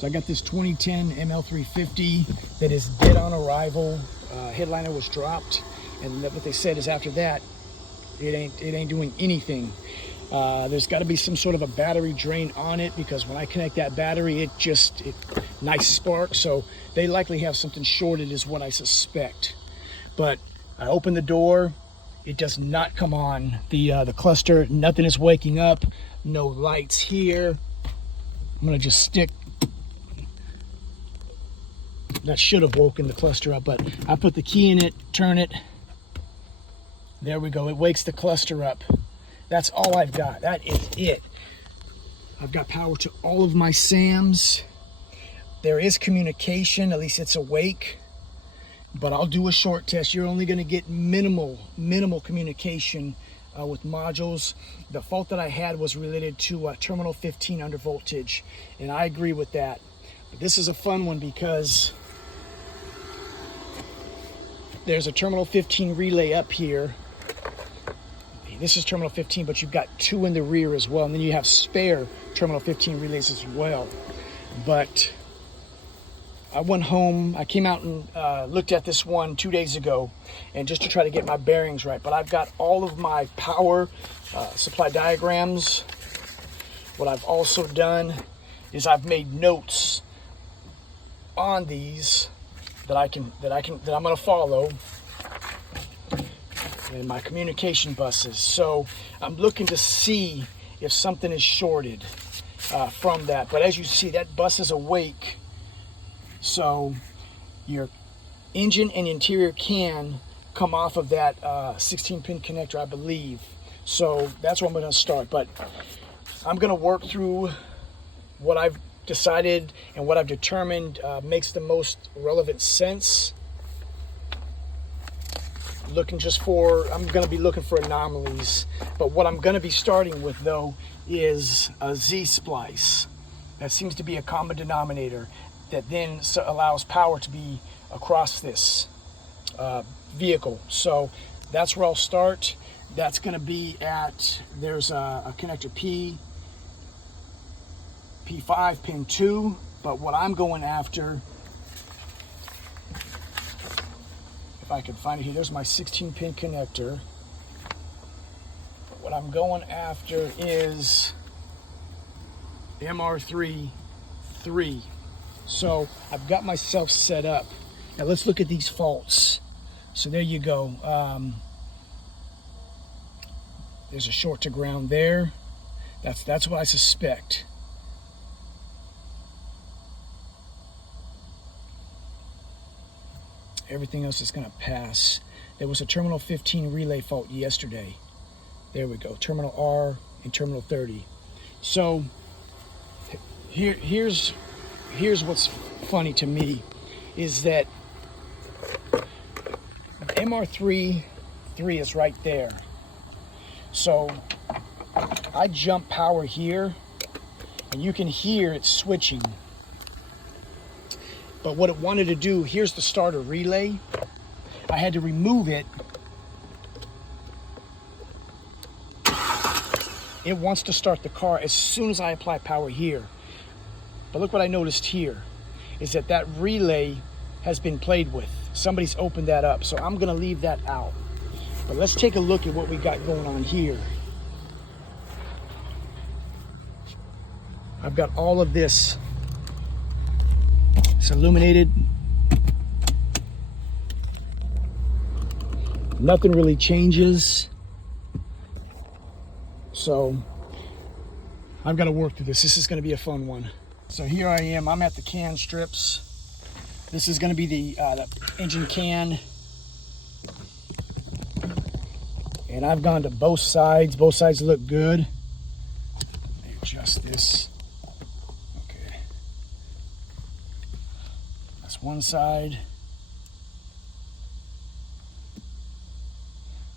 So I got this 2010 ML350 that is dead on arrival. Headliner was dropped, and what they said is after that, it ain't doing anything. There's got to be some sort of a battery drain on it, because when I connect that battery, it nice spark. So they likely have something shorted, is what I suspect. But I open the door, it does not come on. The cluster, nothing is waking up. No lights here. I'm gonna just stick. That should have woken the cluster up, but I put the key in it, turn it. There we go. It wakes the cluster up. That's all I've got. That is it. I've got power to all of my SAMs. There is communication, at least it's awake, but I'll do a short test. You're only going to get minimal communication with modules. The fault that I had was related to terminal 15 under voltage, and I agree with that. But this is a fun one because there's a terminal 15 relay up here. This is terminal 15, but you've got two in the rear as well, and then you have spare terminal 15 relays as well. But I went home, I came out and looked at this one 2 days ago, and just to try to get my bearings right. But I've got all of my power supply diagrams. What I've also done is I've made notes on these that I'm going to follow, and my communication buses. So I'm looking to see if something is shorted from that. But as you see, that bus is awake. So your engine and interior can come off of that 16-pin connector, I believe. So that's where I'm going to start. But I'm going to work through what I've decided and what I've determined makes the most relevant sense. I'm going to be looking for anomalies. But what I'm going to be starting with, though, is a Z-splice. That seems to be a common denominator that then allows power to be across this vehicle. So that's where I'll start. That's going to be at, there's a connector P5, pin 2, but what I'm going after, if I can find it here, there's my 16-pin connector. What I'm going after is MR350. So I've got myself set up. Now let's look at these faults. So there you go. There's a short to ground there. That's what I suspect. Everything else is going to pass. There was a terminal 15 relay fault yesterday. There we go. Terminal R and terminal 30. So here's what's funny to me is that MR3 is right there. So I jump power here, and you can hear it switching. But what it wanted to do, here's the starter relay. I had to remove it. It wants to start the car as soon as I apply power here. But look what I noticed here, is that relay has been played with. Somebody's opened that up, so I'm gonna leave that out. But let's take a look at what we got going on here. I've got all of this. It's illuminated. Nothing really changes. So I've got to work through this. This is going to be a fun one. So here I am. I'm at the can strips. This is going to be the engine can. And I've gone to both sides. Both sides look good. Let me adjust this. Okay. That's one side.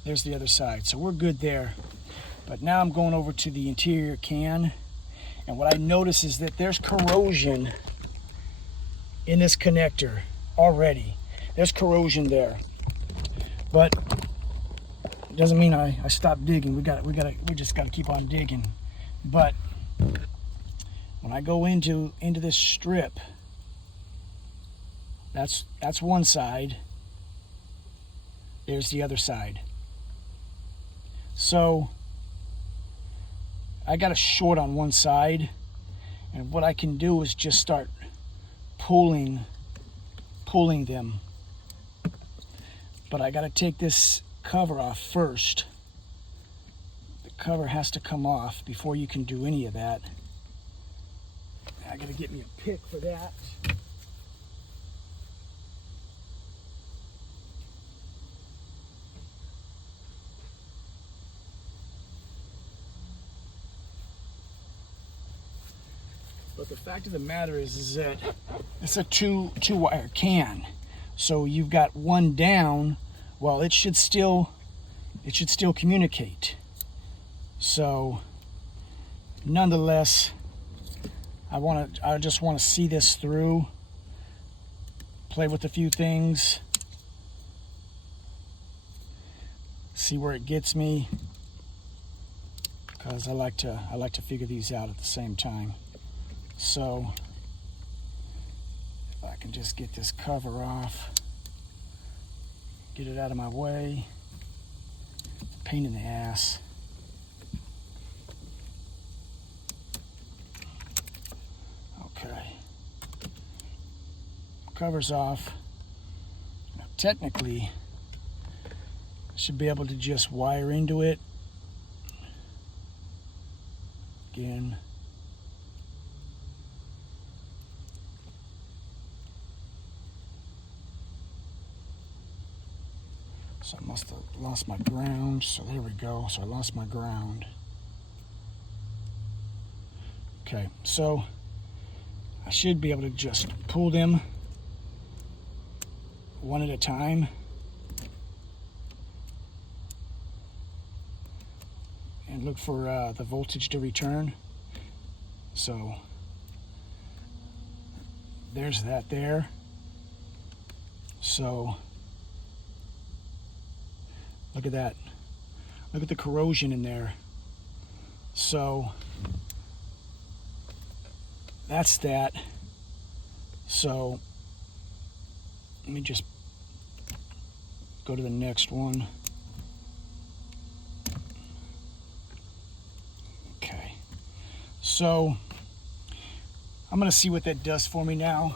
There's the other side. So we're good there. But now I'm going over to the interior can. And what I notice is that there's corrosion in this connector already. There's corrosion there. But it doesn't mean I stopped digging. We just gotta keep on digging. But when I go into this strip, that's one side. There's the other side. So I got a short on one side, and what I can do is just start pulling them. But I got to take this cover off first. The cover has to come off before you can do any of that. I got to get me a pick for that. But the fact of the matter is that it's a two wire can. So you've got one down, well, it should still communicate. So nonetheless, I just want to see this through, play with a few things, see where it gets me, because I like to figure these out at the same time. So if I can just get this cover off, get it out of my way. Pain in the ass. Okay. Cover's off. Now, technically, I should be able to just wire into it. Again. So I must have lost my ground. So there we go. So I lost my ground. Okay, so I should be able to just pull them one at a time. And look for the voltage to return. So there's that there. So look at that. Look at the corrosion in there. So that's that. So let me just go to the next one. Okay. So I'm going to see what that does for me now.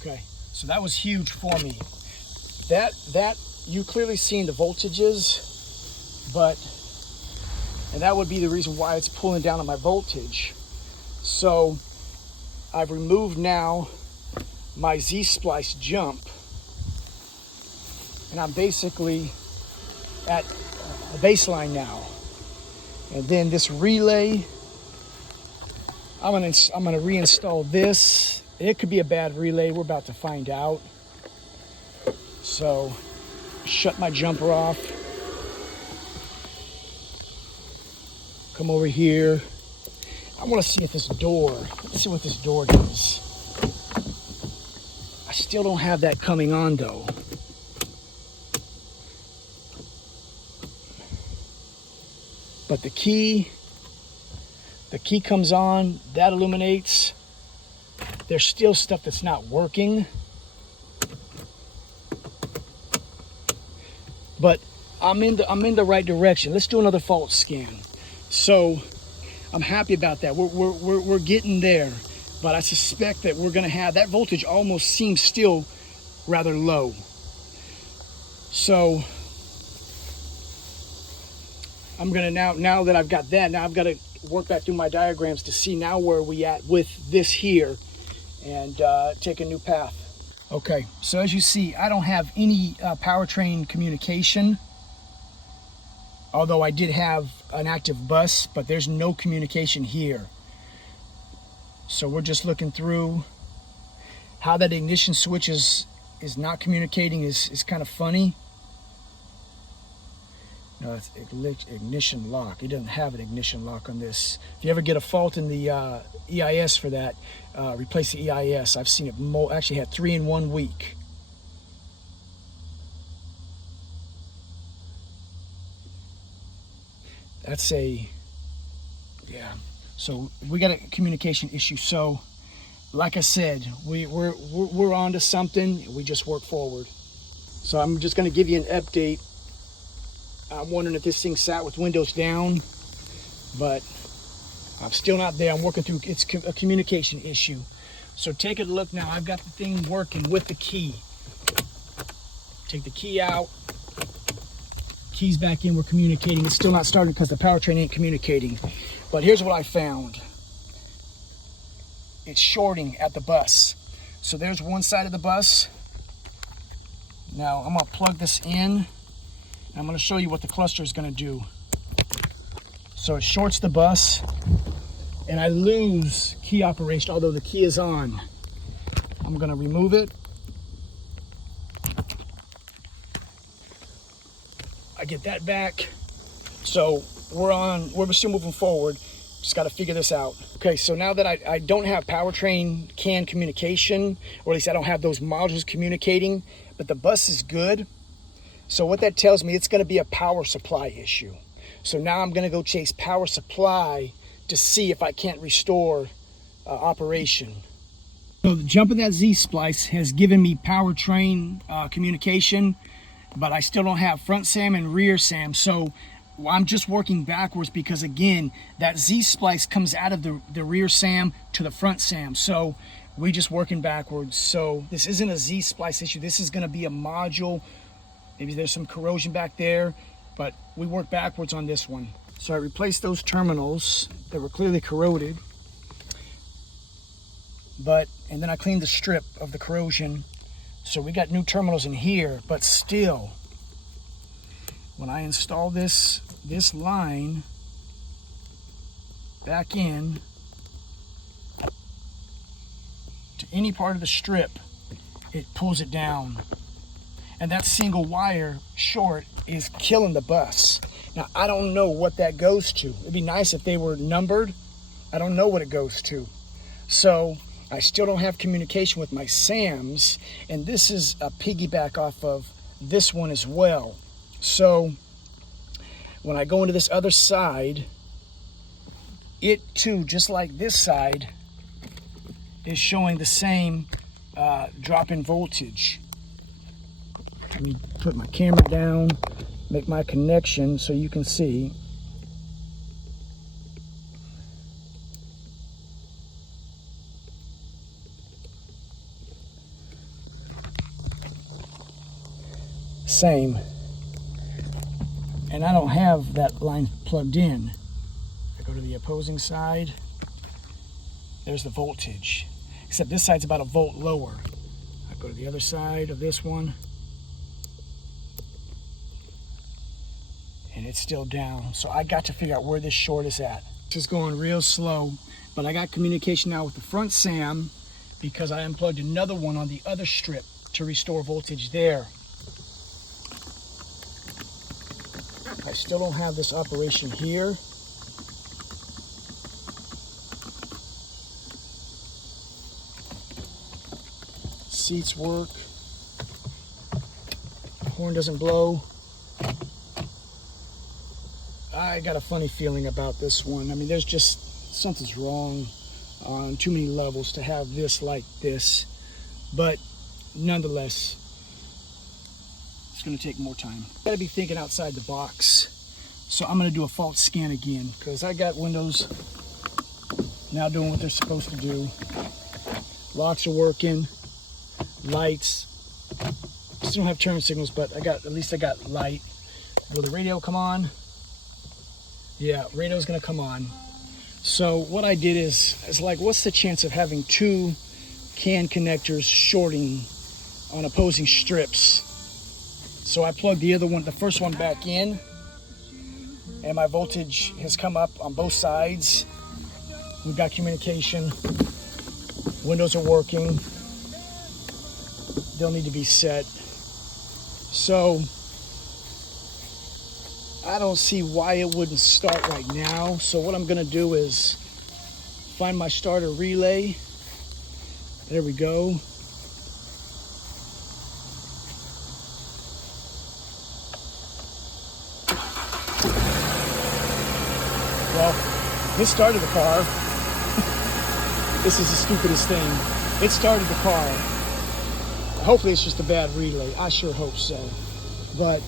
Okay, so that was huge for me. That you clearly seen the voltages, and that would be the reason why it's pulling down on my voltage. So I've removed now my Z-splice jump, and I'm basically at a baseline now. And then this relay, I'm gonna reinstall this. It could be a bad relay, we're about to find out. So, shut my jumper off. Come over here. I want to see if this door, let's see what this door does. I still don't have that coming on though. But the key comes on, that illuminates. There's still stuff that's not working. But I'm in the right direction. Let's do another fault scan. So I'm happy about that. We're getting there. But I suspect that we're gonna have that voltage almost seems still rather low. So I'm gonna now that I've got that, now I've got to work back through my diagrams to see now where we at with this here, and take a new path. Okay, so as you see, I don't have any powertrain communication, although I did have an active bus, but there's no communication here. So we're just looking through how that ignition switch is not communicating is kind of funny. No, it's ignition lock. It doesn't have an ignition lock on this. If you ever get a fault in the EIS for that, replace the EIS. I've seen it actually had 3 in 1 week. That's yeah. So we got a communication issue. So, like I said, we're on to something. We just work forward. So I'm just going to give you an update. I'm wondering if this thing sat with windows down, but I'm still not there. I'm working through, it's a communication issue. So take a look now. I've got the thing working with the key. Take the key out. Keys back in, we're communicating. It's still not starting because the powertrain ain't communicating. But here's what I found. It's shorting at the bus. So there's one side of the bus. Now I'm gonna plug this in. I'm going to show you what the cluster is going to do. So it shorts the bus, and I lose key operation, although the key is on. I'm going to remove it. I get that back. So we're still moving forward. Just got to figure this out. Okay, so now that I don't have powertrain CAN communication, or at least I don't have those modules communicating, but the bus is good. So what that tells me, it's going to be a power supply issue. So now I'm going to go chase power supply to see if I can't restore operation. So the jumping that Z-splice has given me powertrain communication, but I still don't have front SAM and rear SAM. So I'm just working backwards because, again, that Z-splice comes out of the rear SAM to the front SAM. So we're just working backwards. So this isn't a Z-splice issue. This is going to be a module. Maybe there's some corrosion back there, but we work backwards on this one. So I replaced those terminals that were clearly corroded, and then I cleaned the strip of the corrosion. So we got new terminals in here, but still, when I install this line back in to any part of the strip, it pulls it down. And that single wire short is killing the bus. Now, I don't know what that goes to. It'd be nice if they were numbered. I don't know what it goes to. So I still don't have communication with my SAMs, and this is a piggyback off of this one as well. So when I go into this other side, it too, just like this side, is showing the same drop in voltage. Let me put my camera down, make my connection so you can see. Same. And I don't have that line plugged in. I go to the opposing side. There's the voltage. Except this side's about a volt lower. I go to the other side of this one. And it's still down. So I got to figure out where this short is at. This is going real slow, but I got communication now with the front SAM because I unplugged another one on the other strip to restore voltage there. I still don't have this operation here. Seats work. Horn doesn't blow. I got a funny feeling about this one. I mean, there's just something's wrong on too many levels to have this like this. But nonetheless, it's going to take more time. Got to be thinking outside the box. So I'm going to do a fault scan again because I got windows now doing what they're supposed to do. Locks are working. Lights. Still don't have turn signals, but at least I got light. Will the radio come on? Yeah, radio's gonna come on. So what I did is like, what's the chance of having two CAN connectors shorting on opposing strips? So I plugged the first one back in, and my voltage has come up on both sides. We've got communication. Windows are working. They'll need to be set. So I don't see why it wouldn't start right now. So what I'm gonna do is find my starter relay. There we go. Well, this started the car. This is the stupidest thing. It started the car. Hopefully it's just a bad relay. I sure hope so. But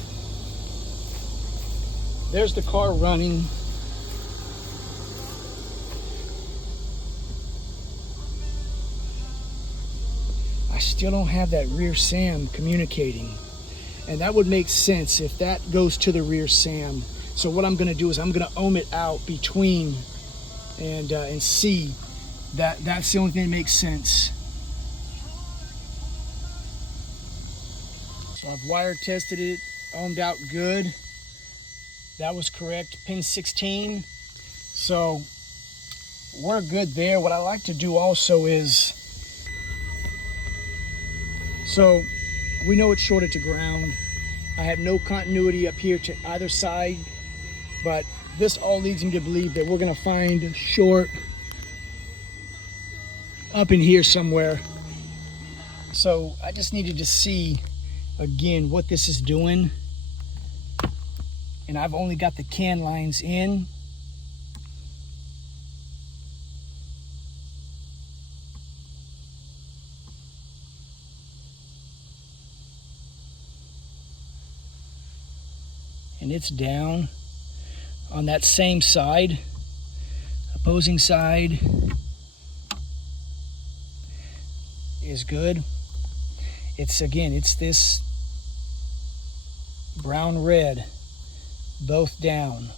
there's the car running. I still don't have that rear SAM communicating. And that would make sense if that goes to the rear SAM. So what I'm gonna do is I'm gonna ohm it out between and see that that's the only thing that makes sense. So I've wire tested it, ohmed out good. That was correct, pin 16. So we're good there. What I like to do also is, so we know it's shorted to ground. I have no continuity up here to either side, but this all leads me to believe that we're gonna find a short up in here somewhere. So I just needed to see again what this is doing. And I've only got the can lines in. And it's down on that same side, opposing side is good. It's again, it's this brown red, both down.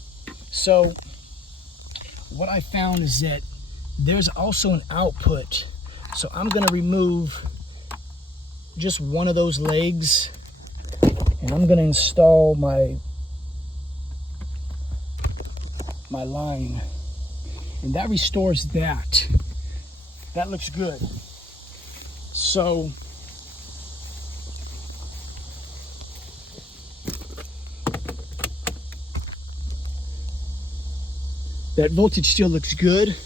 So what I found is that there's also an output. So I'm gonna remove just one of those legs and I'm gonna install my line, and that restores that. That looks good. So that voltage still looks good,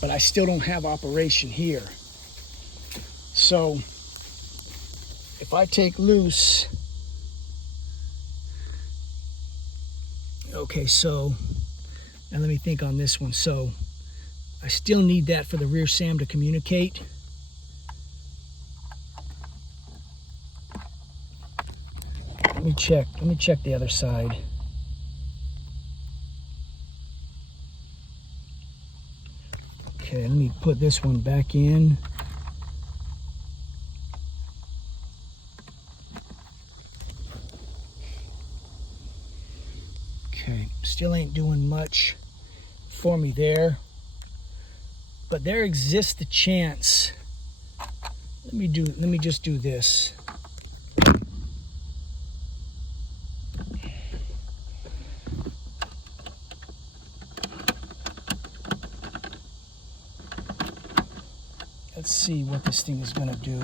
but I still don't have operation here. So if I take loose, okay, so now let me think on this one. So I still need that for the rear SAM to communicate. Let me check the other side. Okay, let me put this one back in. Okay, still ain't doing much for me there, but there exists the chance. Let me just do this. Let's see what this thing is gonna do.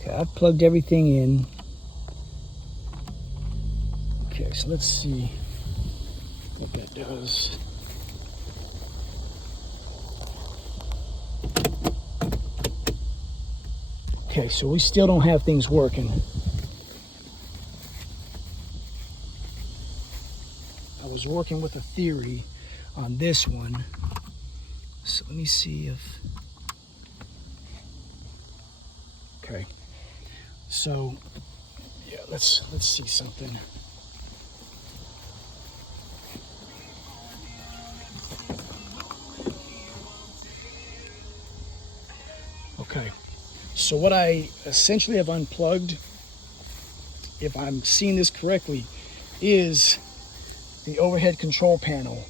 Okay, I've plugged everything in. Okay, so let's see what that does. Okay, so we still don't have things working. I was working with a theory on this one. So let me see if, okay. So yeah, let's see something. Okay. So what I essentially have unplugged, if I'm seeing this correctly, is the overhead control panel.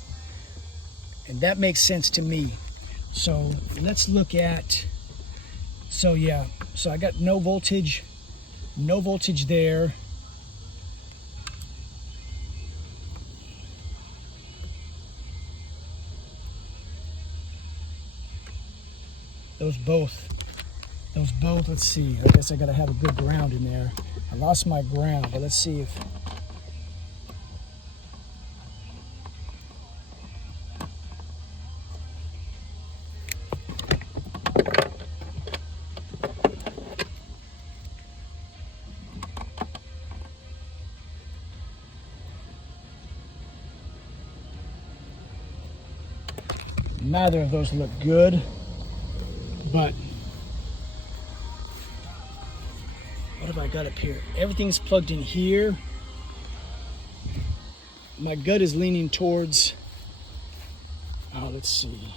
And that makes sense to me. So let's look at, so yeah, so I got no voltage, No voltage there. Those both, let's see. I guess I gotta have a good ground in there. I lost my ground, but let's see if... Neither of those look good, but what have I got up here? Everything's plugged in here. My gut is leaning towards, let's see.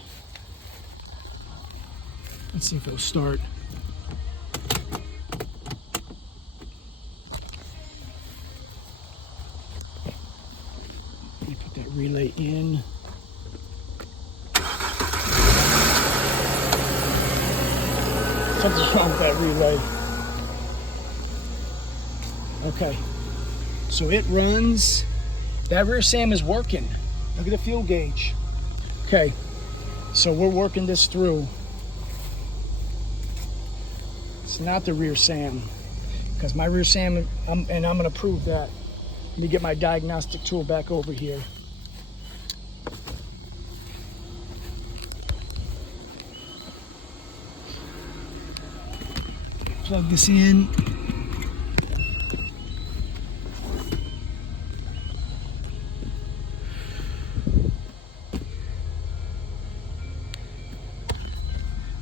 Let's see if it'll start. Let me put that relay in. Something's wrong with that relay. Okay, so it runs. That rear SAM is working. Look at the fuel gauge. Okay, so we're working this through. It's not the rear SAM, because my rear SAM, and I'm going to prove that. Let me get my diagnostic tool back over here. Plug this in.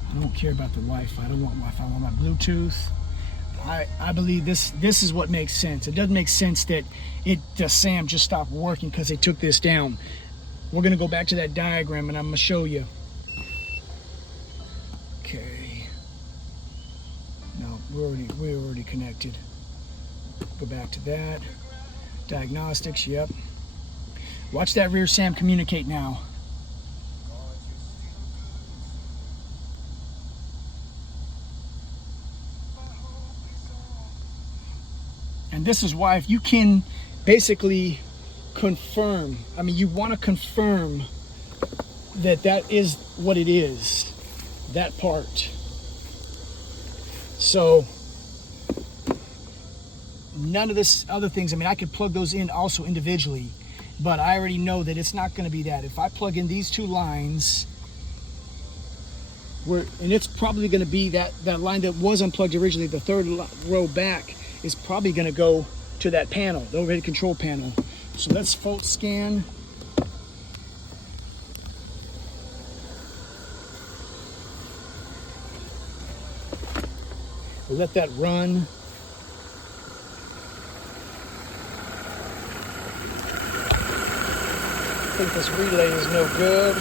I don't care about the Wi-Fi. I don't want Wi-Fi. I want my Bluetooth. I believe this is what makes sense. It doesn't make sense that the SAM just stopped working because they took this down. We're going to go back to that diagram and I'm going to show you. Okay. No, we're already connected. Go back to that. Diagnostics, yep. Watch that rear SAM communicate now. And this is why, if you can basically confirm, I mean, you want to confirm that that is what it is, that part. So none of this other things, I mean, I could plug those in also individually, but I already know that it's not going to be that. If I plug in these two lines, and it's probably going to be that line that was unplugged originally, the third row back, is probably going to go to that panel, the overhead control panel. So let's fault scan. We'll let that run. I think this relay is no good.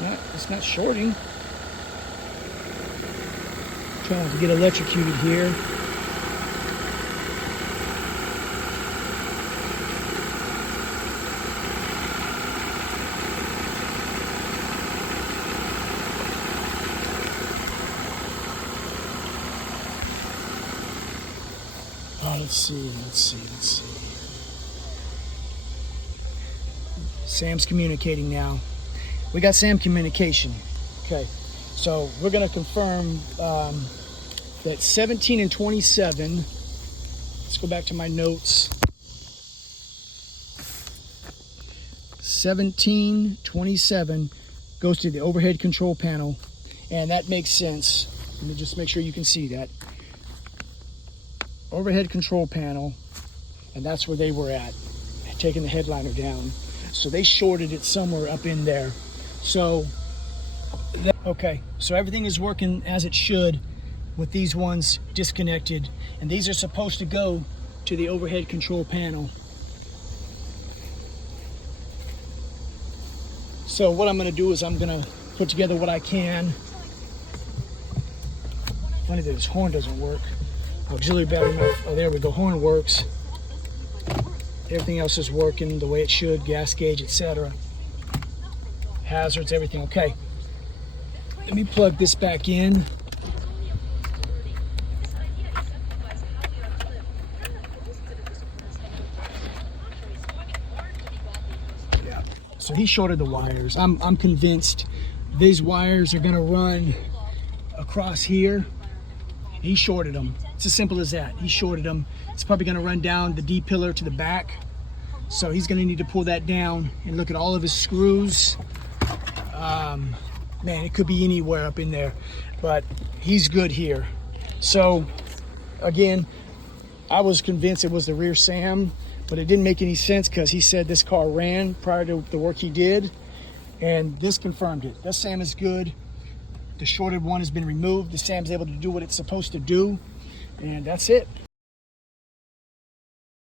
No, it's not shorting. Trying to get electrocuted here. Oh, let's see. Sam's communicating now. We got SAM communication. Okay, so we're going to confirm that 17 and 27. Let's go back to my notes. 1727 goes to the overhead control panel, and that makes sense. Let me just make sure you can see that. Overhead control panel, and that's where they were at, taking the headliner down. So they shorted it somewhere up in there. So, okay, so everything is working as it should with these ones disconnected, and these are supposed to go to the overhead control panel. So what I'm going to do is I'm going to put together what I can. Funny that his horn doesn't work. Auxiliary battery, oh, there we go, horn works. Everything else is working the way it should, gas gauge, etc. Hazards, everything okay. Let me plug this back in. Yeah, so he shorted the wires. I'm convinced these wires are gonna run across here. He shorted them. It's as simple as that. He shorted them. It's probably gonna run down the D pillar to the back. So he's gonna need to pull that down and look at all of his screws. Man, it could be anywhere up in there, but he's good here. So again, I was convinced it was the rear SAM, but it didn't make any sense because he said this car ran prior to the work he did, and this confirmed it. This SAM is good. The shorted one has been removed. The SAM's able to do what it's supposed to do, and that's it.